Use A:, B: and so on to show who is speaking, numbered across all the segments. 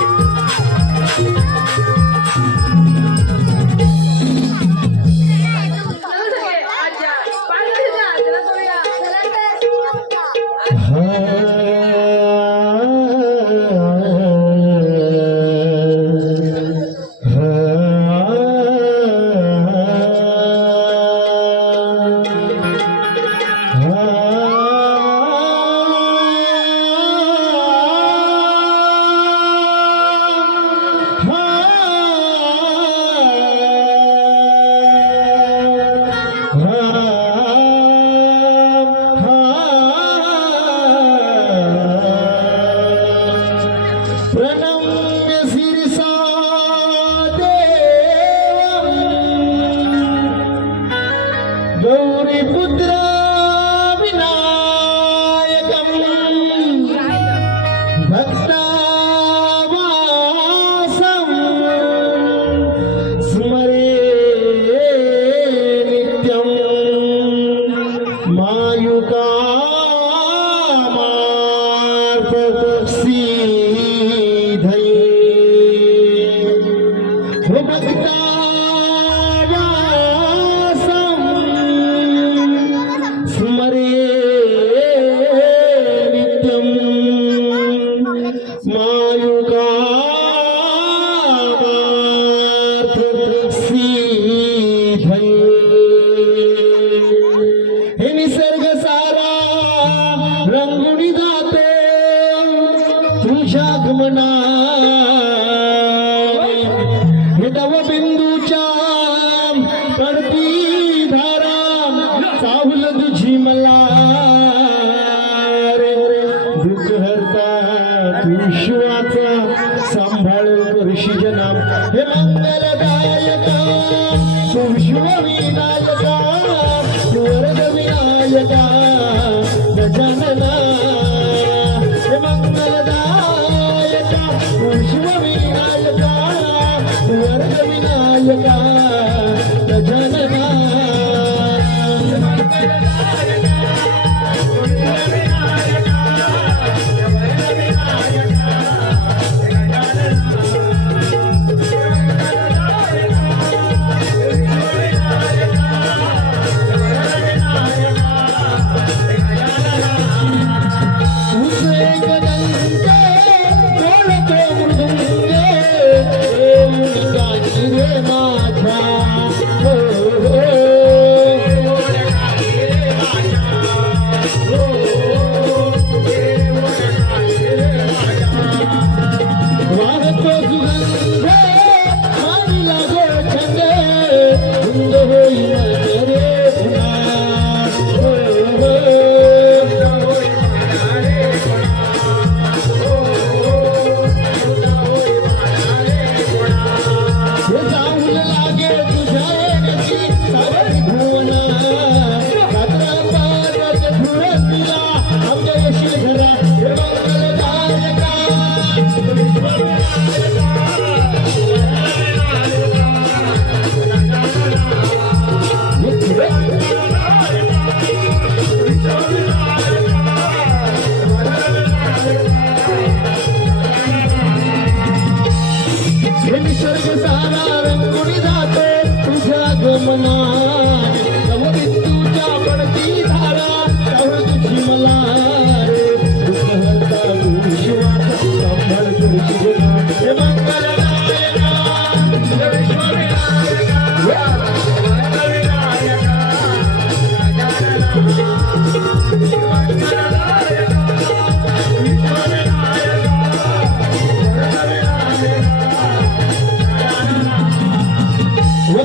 A: Thank you.
B: Rudra विश्वाचा सांभाळ ऋषी जनाम हे मंगल गायका तू शिव विनायका तू वरद विनायका गजानना. हे मंगल गायका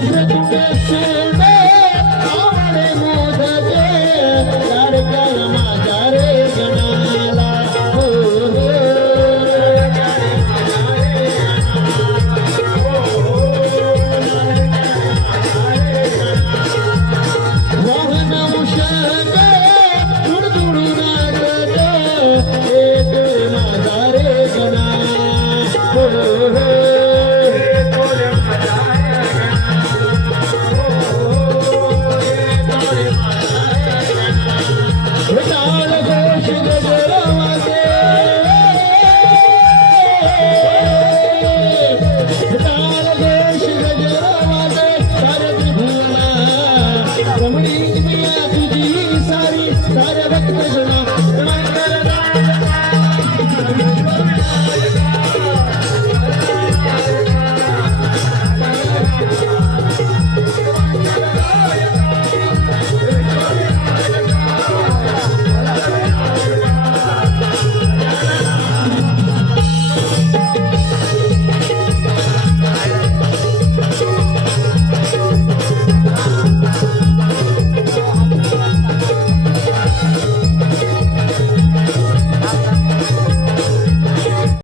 B: Thank you.